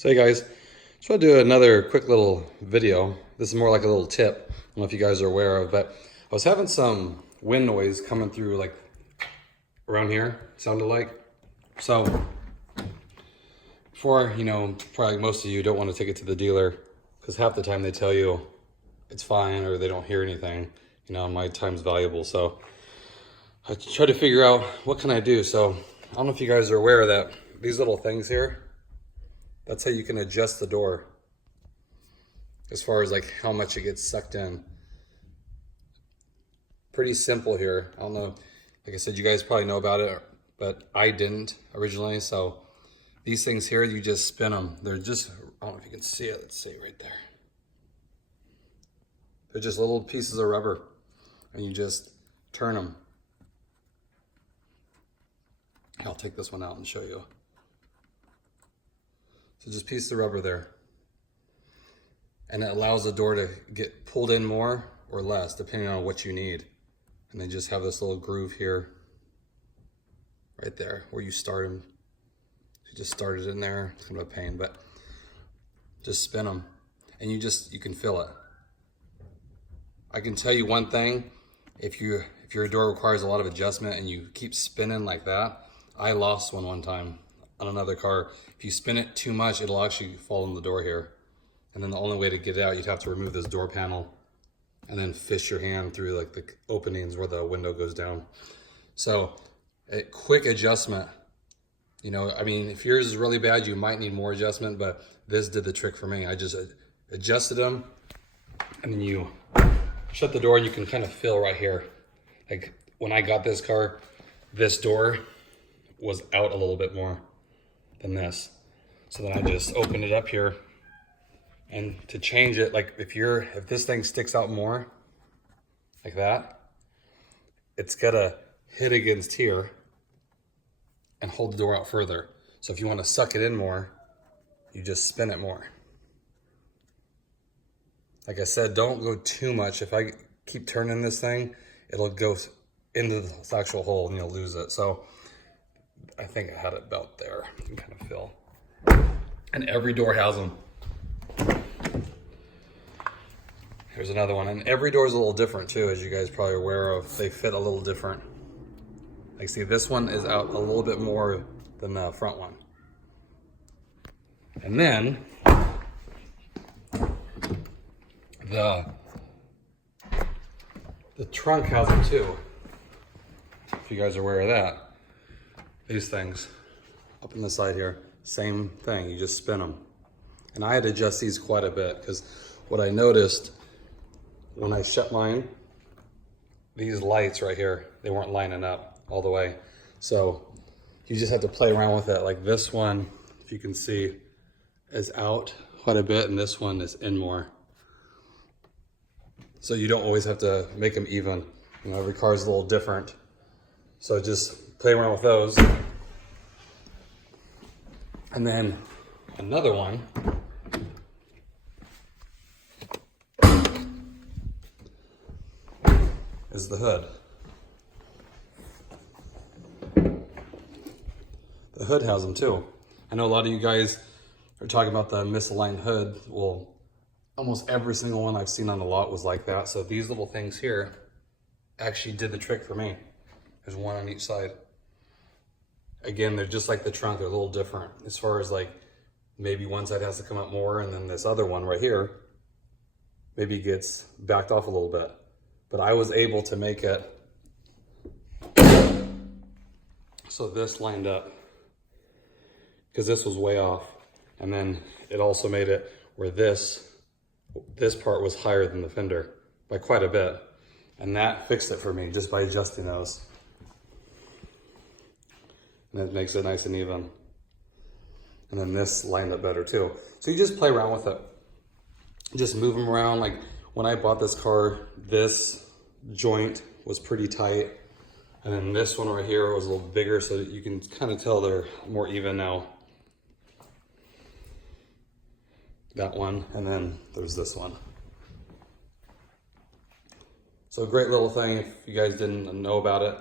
So hey guys, just want to do another quick little video. This is more like a little tip. I don't know if you guys are aware of, but I was having some wind noise coming through like around here, sounded like. So before, probably most of you don't want to take it to the dealer because half the time they tell you it's fine or they don't hear anything. My time's valuable. So I try to figure out what can I do. So I don't know if you guys are aware of that. These little things here, that's how you can adjust the door as far as like how much it gets sucked in. Pretty simple here. I don't know, like I said, you guys probably know about it, but I didn't originally. So these things here, you just spin them. They're just, I don't know if you can see it. Let's see right there. They're just little pieces of rubber and you just turn them. I'll take this one out and show you. So just piece of rubber there. And it allows the door to get pulled in more or less, depending on what you need. And they just have this little groove here, right there, where you start them. You just start it in there. It's kind of a pain, but just spin them. And you can feel it. I can tell you one thing, if your door requires a lot of adjustment and you keep spinning like that, I lost one time on another car. If you spin it too much, it'll actually fall in the door here. And then the only way to get it out, you'd have to remove this door panel and then fish your hand through like the openings where the window goes down. So a quick adjustment, if yours is really bad, you might need more adjustment, but this did the trick for me. I just adjusted them and then you shut the door and you can kind of feel right here. Like when I got this car, this door was out a little bit more than this. So then I just opened it up here, and to change it, like if this thing sticks out more like that, it's gotta hit against here and hold the door out further. So if you want to suck it in more, you just spin it more. Like I said, don't go too much. If I keep turning this thing, it'll go into the actual hole and you'll lose it. So I think I had it about there. You can kind of feel. And every door has them. Here's another one. And every door is a little different too, as you guys are probably aware of. They fit a little different. Like see, this one is out a little bit more than the front one. And then the trunk has them too. If you guys are aware of that. These things up in the side here, same thing, you just spin them. And I had to adjust these quite a bit because what I noticed when I shut mine, these lights right here, they weren't lining up all the way. So you just have to play around with it. Like this one, if you can see, is out quite a bit and this one is in more. So you don't always have to make them even. Every car is a little different. So just play around with those. And then another one is the hood. The hood has them too. I know a lot of you guys are talking about the misaligned hood. Well, almost every single one I've seen on the lot was like that. So these little things here actually did the trick for me. There's one on each side. Again, they're just like the trunk, they're a little different as far as like maybe one side has to come up more and then this other one right here maybe gets backed off a little bit. But I was able to make it so this lined up because this was way off. And then it also made it where this part was higher than the fender by quite a bit. And that fixed it for me just by adjusting those. And it makes it nice and even. And then this lined up better too. So you just play around with it. Just move them around. Like when I bought this car, this joint was pretty tight. And then this one right here was a little bigger so that you can kind of tell they're more even now. That one, and then there's this one. So a great little thing if you guys didn't know about it.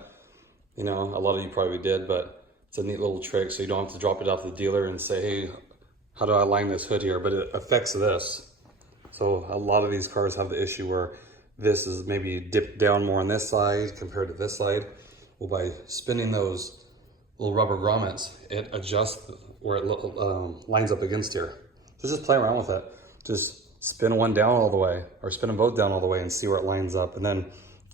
A lot of you probably did, but it's a neat little trick so you don't have to drop it off to the dealer and say, hey, how do I align this hood here, but it affects this. So a lot of these cars have the issue where this is maybe dipped down more on this side compared to this side. Well, by spinning those little rubber grommets, it adjusts where it lines up against here. So just play around with it. Just spin one down all the way, or spin them both down all the way and see where it lines up. And then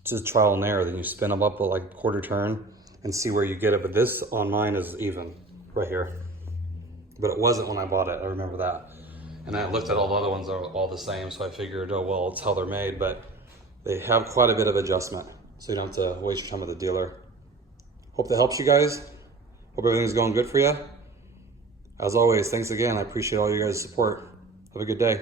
just trial and error. Then you spin them up like quarter turn and see where you get it. But this on mine is even right here. But it wasn't when I bought it, I remember that. And I looked at all the other ones, are all the same, so I figured, oh well, it's how they're made, but they have quite a bit of adjustment, so you don't have to waste your time with the dealer. Hope that helps you guys. Hope everything's going good for you. As always, thanks again. I appreciate all you guys' support. Have a good day.